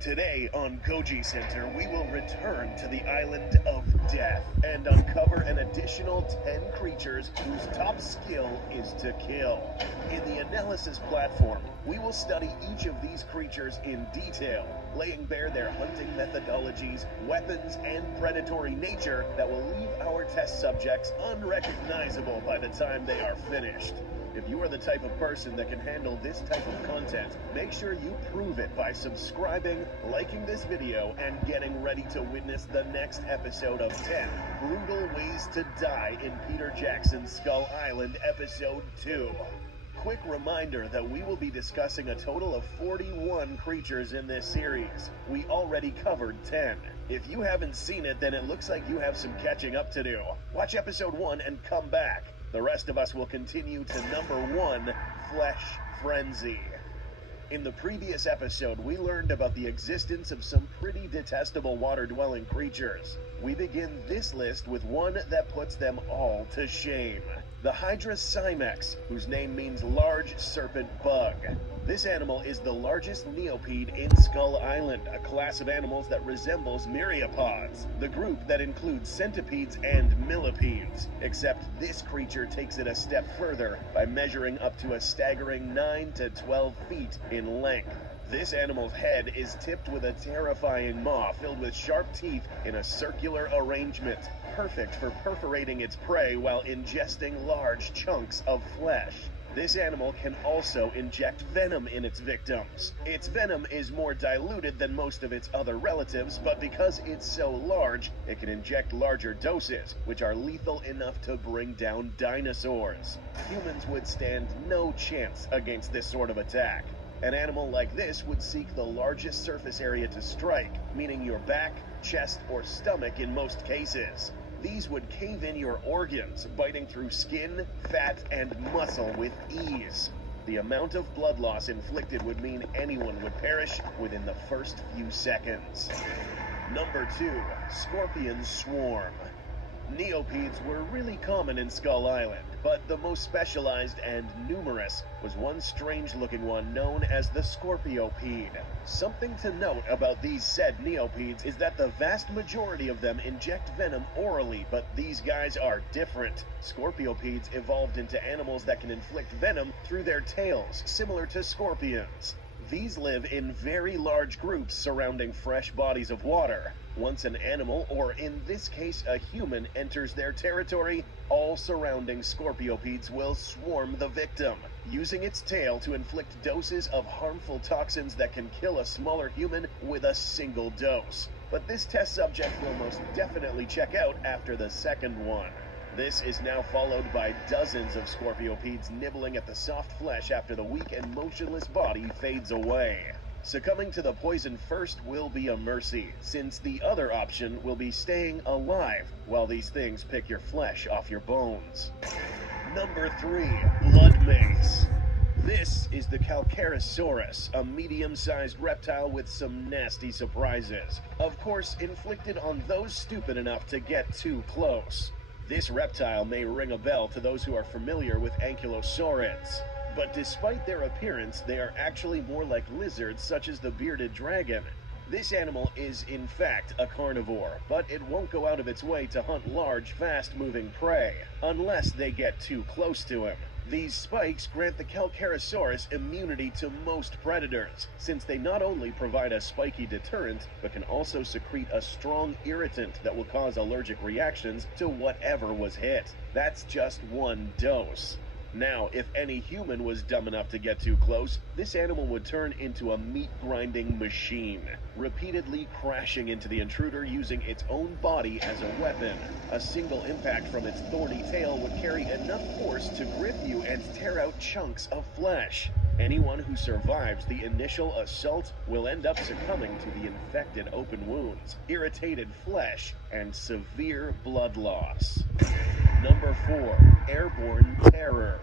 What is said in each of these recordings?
Today on Goji Center, we will return to the Island of Death and uncover an additional 10 creatures whose top skill is to kill. In the analysis platform, we will study each of these creatures in detail, laying bare their hunting methodologies, weapons, and predatory nature that will leave our test subjects unrecognizable by the time they are finished. If you are the type of person that can handle this type of content, make sure you prove it by subscribing, liking this video, and getting ready to witness the next episode of 10 Brutal Ways to Die in Peter Jackson's Skull Island Episode 2. Quick reminder that we will be discussing a total of 41 creatures in this series. We already covered 10. If you haven't seen it, then it looks like you have some catching up to do. Watch episode 1 and come back. The rest of us will continue to number 1, Flesh Frenzy. In the previous episode, we learned about the existence of some pretty detestable water-dwelling creatures. We begin this list with one that puts them all to shame. The Hydra Cymex, whose name means large serpent bug. This animal is the largest neopede in Skull Island, a class of animals that resembles myriapods, the group that includes centipedes and millipedes, except this creature takes it a step further by measuring up to a staggering 9 to 12 feet in length. This animal's head is tipped with a terrifying maw filled with sharp teeth in a circular arrangement, perfect for perforating its prey while ingesting large chunks of flesh. This animal can also inject venom in its victims. Its venom is more diluted than most of its other relatives, but because it's so large, it can inject larger doses, which are lethal enough to bring down dinosaurs. Humans would stand no chance against this sort of attack. An animal like this would seek the largest surface area to strike, meaning your back, chest, or stomach in most cases. These would cave in your organs, biting through skin, fat, and muscle with ease. The amount of blood loss inflicted would mean anyone would perish within the first few seconds. Number 2, Scorpion Swarm. Neopedes were really common in Skull Island, but the most specialized and numerous was one strange-looking one known as the Scorpiopede. Something to note about these said neopedes is that the vast majority of them inject venom orally, but these guys are different. Scorpiopedes evolved into animals that can inflict venom through their tails, similar to scorpions. These live in very large groups surrounding fresh bodies of water. Once an animal, or in this case a human, enters their territory, all surrounding Scorpiopedes will swarm the victim, using its tail to inflict doses of harmful toxins that can kill a smaller human with a single dose. But this test subject will most definitely check out after the second one. This is now followed by dozens of Scorpiopedes nibbling at the soft flesh after the weak and motionless body fades away. Succumbing to the poison first will be a mercy, since the other option will be staying alive while these things pick your flesh off your bones. Number 3, Blood Mace. This is the Calcareosaurus, a medium-sized reptile with some nasty surprises. Of course, inflicted on those stupid enough to get too close. This reptile may ring a bell to those who are familiar with ankylosaurids. But despite their appearance, they are actually more like lizards such as the bearded dragon. This animal is in fact a carnivore, but it won't go out of its way to hunt large, fast-moving prey, unless they get too close to him. These spikes grant the Calcareosaurus immunity to most predators, since they not only provide a spiky deterrent, but can also secrete a strong irritant that will cause allergic reactions to whatever was hit. That's just one dose. Now, if any human was dumb enough to get too close, this animal would turn into a meat-grinding machine, repeatedly crashing into the intruder using its own body as a weapon. A single impact from its thorny tail would carry enough force to grip you and tear out chunks of flesh. Anyone who survives the initial assault will end up succumbing to the infected open wounds, irritated flesh, and severe blood loss. Number 4, Airborne Terror.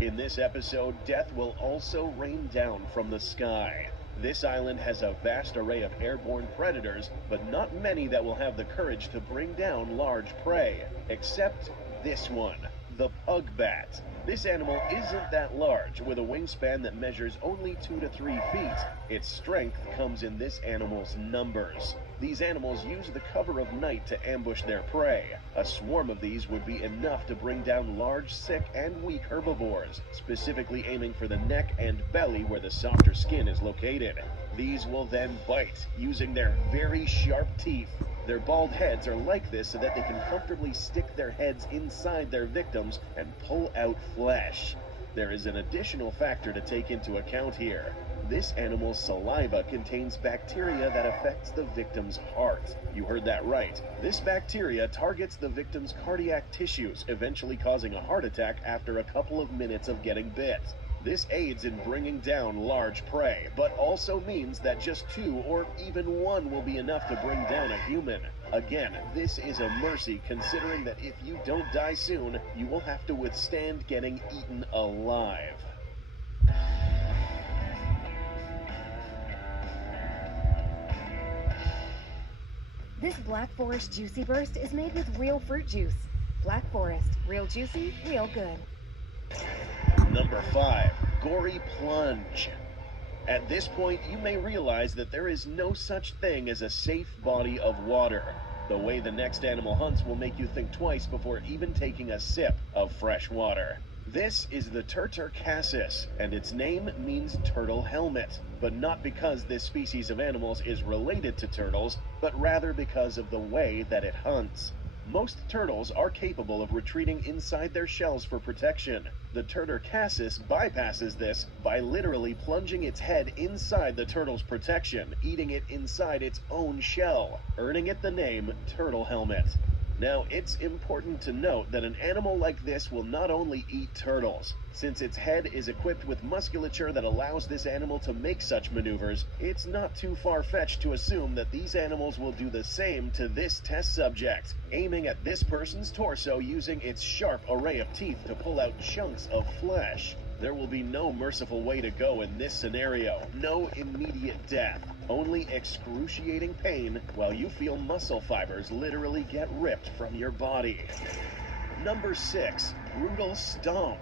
In this episode, death will also rain down from the sky. This island has a vast array of airborne predators, but not many that will have the courage to bring down large prey, except this one, the pug bat. This animal isn't that large, with a wingspan that measures only 2 to 3 feet. Its strength comes in this animal's numbers. These animals use the cover of night to ambush their prey. A swarm of these would be enough to bring down large, sick, and weak herbivores, specifically aiming for the neck and belly where the softer skin is located. These will then bite, using their very sharp teeth. Their bald heads are like this so that they can comfortably stick their heads inside their victims and pull out flesh. There is an additional factor to take into account here. This animal's saliva contains bacteria that affects the victim's heart. You heard that right. This bacteria targets the victim's cardiac tissues, eventually causing a heart attack after a couple of minutes of getting bit. This aids in bringing down large prey, but also means that just 2 or even 1 will be enough to bring down a human. Again, this is a mercy considering that if you don't die soon, you will have to withstand getting eaten alive. This Black Forest Juicy Burst is made with real fruit juice. Black Forest, real juicy, real good. Number 5, Gory Plunge. At this point, you may realize that there is no such thing as a safe body of water. The way the next animal hunts will make you think twice before even taking a sip of fresh water. This is the Turtur cassis, and its name means turtle helmet, but not because this species of animals is related to turtles, but rather because of the way that it hunts. Most turtles are capable of retreating inside their shells for protection. The Turtur cassis bypasses this by literally plunging its head inside the turtle's protection, eating it inside its own shell, earning it the name turtle helmet. Now, it's important to note that an animal like this will not only eat turtles. Since its head is equipped with musculature that allows this animal to make such maneuvers, it's not too far-fetched to assume that these animals will do the same to this test subject, aiming at this person's torso using its sharp array of teeth to pull out chunks of flesh. There will be no merciful way to go in this scenario. No immediate death. Only excruciating pain while you feel muscle fibers literally get ripped from your body. Number 6, Brutal Stomp.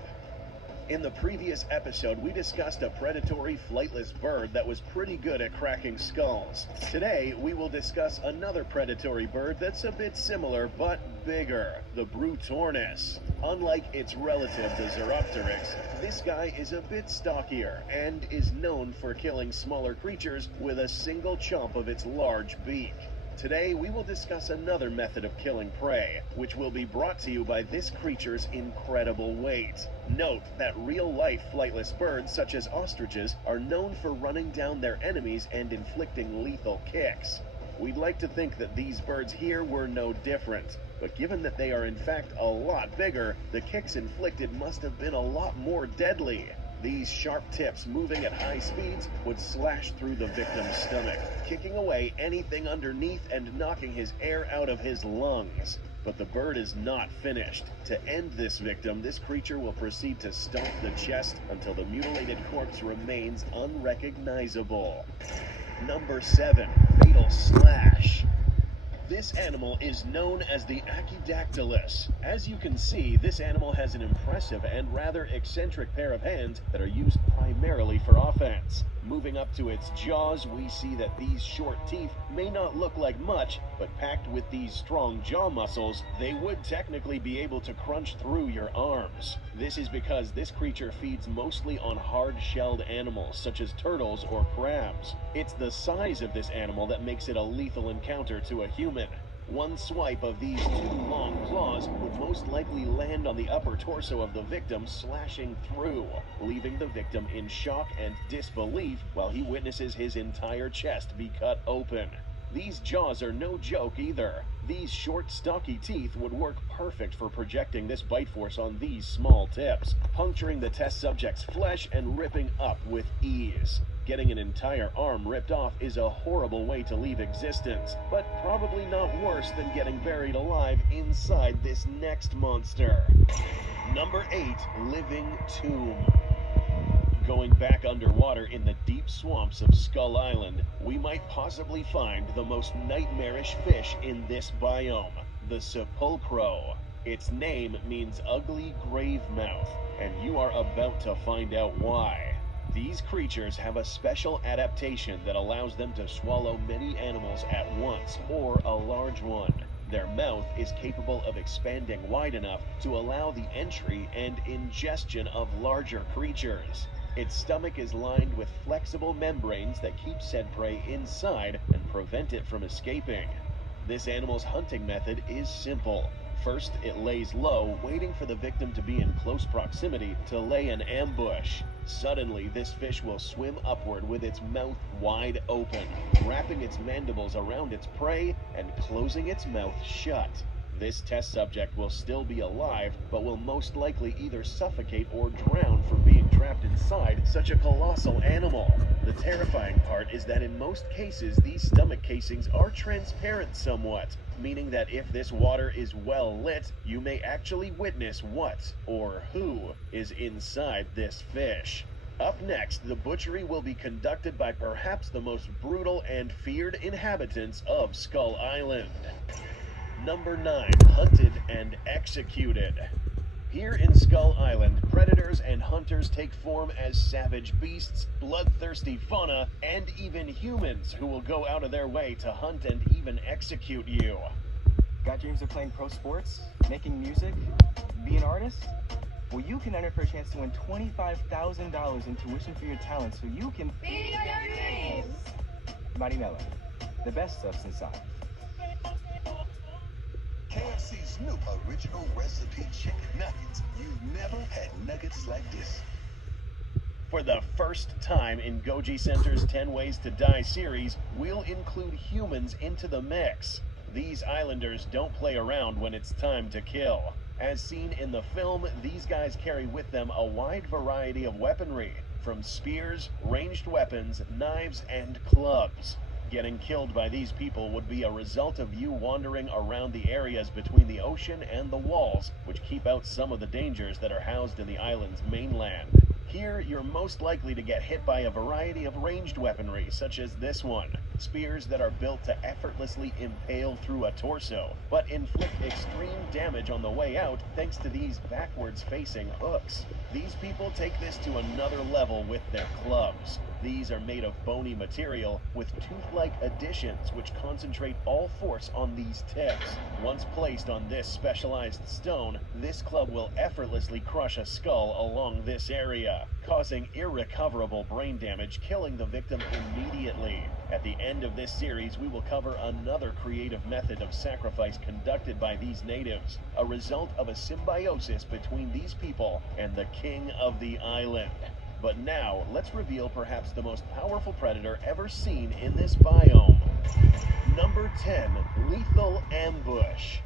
In the previous episode, we discussed a predatory flightless bird that was pretty good at cracking skulls. Today, we will discuss another predatory bird that's a bit similar but bigger, the Brutornis. Unlike its relative, the Zoropteryx, this guy is a bit stockier and is known for killing smaller creatures with a single chomp of its large beak. Today, we will discuss another method of killing prey, which will be brought to you by this creature's incredible weight. Note that real-life flightless birds, such as ostriches, are known for running down their enemies and inflicting lethal kicks. We'd like to think that these birds here were no different, but given that they are in fact a lot bigger, the kicks inflicted must have been a lot more deadly. These sharp tips moving at high speeds would slash through the victim's stomach, kicking away anything underneath and knocking his air out of his lungs. But the bird is not finished. To end this victim, this creature will proceed to stomp the chest until the mutilated corpse remains unrecognizable. Number 7, Fatal Slash. This animal is known as the Acudactylus. As you can see, this animal has an impressive and rather eccentric pair of hands that are used primarily for offense. Moving up to its jaws, we see that these short teeth may not look like much, but packed with these strong jaw muscles, they would technically be able to crunch through your arms. This is because this creature feeds mostly on hard-shelled animals, such as turtles or crabs. It's the size of this animal that makes it a lethal encounter to a human. One swipe of these 2 long claws would most likely land on the upper torso of the victim, slashing through, leaving the victim in shock and disbelief while he witnesses his entire chest be cut open. These jaws are no joke either. These short, stocky teeth would work perfect for projecting this bite force on these small tips, puncturing the test subject's flesh and ripping up with ease. Getting an entire arm ripped off is a horrible way to leave existence, but probably not worse than getting buried alive inside this next monster. Number 8, Living Tomb. Going back underwater in the deep swamps of Skull Island, we might possibly find the most nightmarish fish in this biome, the sepulchro. Its name means ugly grave mouth, and you are about to find out why. These creatures have a special adaptation that allows them to swallow many animals at once, or a large one. Their mouth is capable of expanding wide enough to allow the entry and ingestion of larger creatures. Its stomach is lined with flexible membranes that keep said prey inside and prevent it from escaping. This animal's hunting method is simple. First, it lays low, waiting for the victim to be in close proximity to lay an ambush. Suddenly, this fish will swim upward with its mouth wide open, wrapping its mandibles around its prey and closing its mouth shut. This test subject will still be alive, but will most likely either suffocate or drown from being trapped inside such a colossal animal. The terrifying part is that in most cases, these stomach casings are transparent somewhat, meaning that if this water is well lit, you may actually witness what, or who, is inside this fish. Up next, the butchery will be conducted by perhaps the most brutal and feared inhabitants of Skull Island. Number 9. Hunted and executed. Here in Skull Island, predators and hunters take form as savage beasts, bloodthirsty fauna, and even humans who will go out of their way to hunt and even execute you. Got dreams of playing pro sports, making music, be an artist? Well, you can enter for a chance to win $25,000 in tuition for your talent so you can Be your dreams! Mighty Mellow, the best stuff's inside. KFC's new original recipe chicken nuggets. You've never had nuggets like this. For the first time in Goji Center's 10 Ways to Die series, we'll include humans into the mix. These islanders don't play around when it's time to kill. As seen in the film, these guys carry with them a wide variety of weaponry, from spears, ranged weapons, knives, and clubs. Getting killed by these people would be a result of you wandering around the areas between the ocean and the walls, which keep out some of the dangers that are housed in the island's mainland. Here, you're most likely to get hit by a variety of ranged weaponry, such as this one. Spears that are built to effortlessly impale through a torso, but inflict extreme damage on the way out thanks to these backwards-facing hooks. These people take this to another level with their clubs. These are made of bony material with tooth-like additions which concentrate all force on these tips. Once placed on this specialized stone, this club will effortlessly crush a skull along this area, causing irrecoverable brain damage, killing the victim immediately. At the end of this series, we will cover another creative method of sacrifice conducted by these natives, a result of a symbiosis between these people and the king of the island. But now, let's reveal perhaps the most powerful predator ever seen in this biome. Number 10. Lethal Ambush.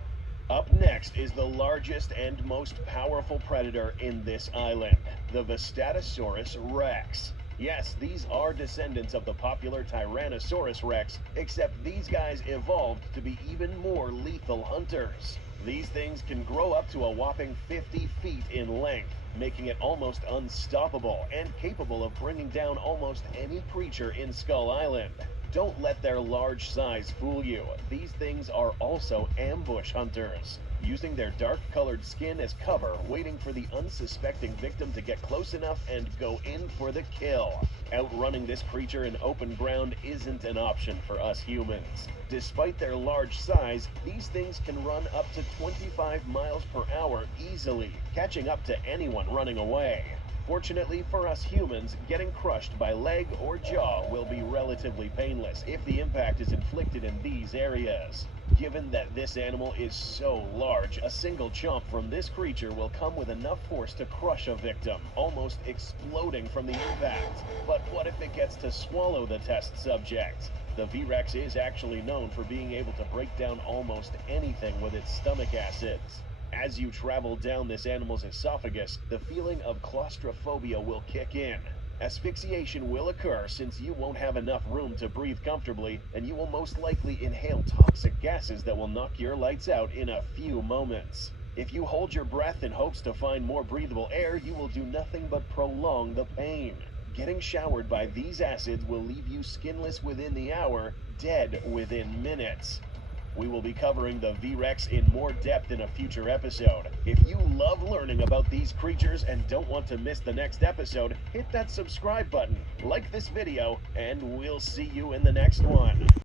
Up next is the largest and most powerful predator in this island, the Vistatosaurus Rex. Yes, these are descendants of the popular Tyrannosaurus Rex, except these guys evolved to be even more lethal hunters. These things can grow up to a whopping 50 feet in length, making it almost unstoppable and capable of bringing down almost any creature in Skull Island. Don't let their large size fool you. These things are also ambush hunters, using their dark-colored skin as cover, waiting for the unsuspecting victim to get close enough and go in for the kill. Outrunning this creature in open ground isn't an option for us humans. Despite their large size, these things can run up to 25 miles per hour easily, catching up to anyone running away. Fortunately for us humans, getting crushed by leg or jaw will be relatively painless if the impact is inflicted in these areas. Given that this animal is so large, a single chomp from this creature will come with enough force to crush a victim, almost exploding from the impact. But what if it gets to swallow the test subject? The V-Rex is actually known for being able to break down almost anything with its stomach acids. As you travel down this animal's esophagus, the feeling of claustrophobia will kick in. Asphyxiation will occur since you won't have enough room to breathe comfortably, and you will most likely inhale toxic gases that will knock your lights out in a few moments. If you hold your breath in hopes to find more breathable air, you will do nothing but prolong the pain. Getting showered by these acids will leave you skinless within the hour, dead within minutes. We will be covering the V-Rex in more depth in a future episode. If you love learning about these creatures and don't want to miss the next episode, hit that subscribe button, like this video, and we'll see you in the next one.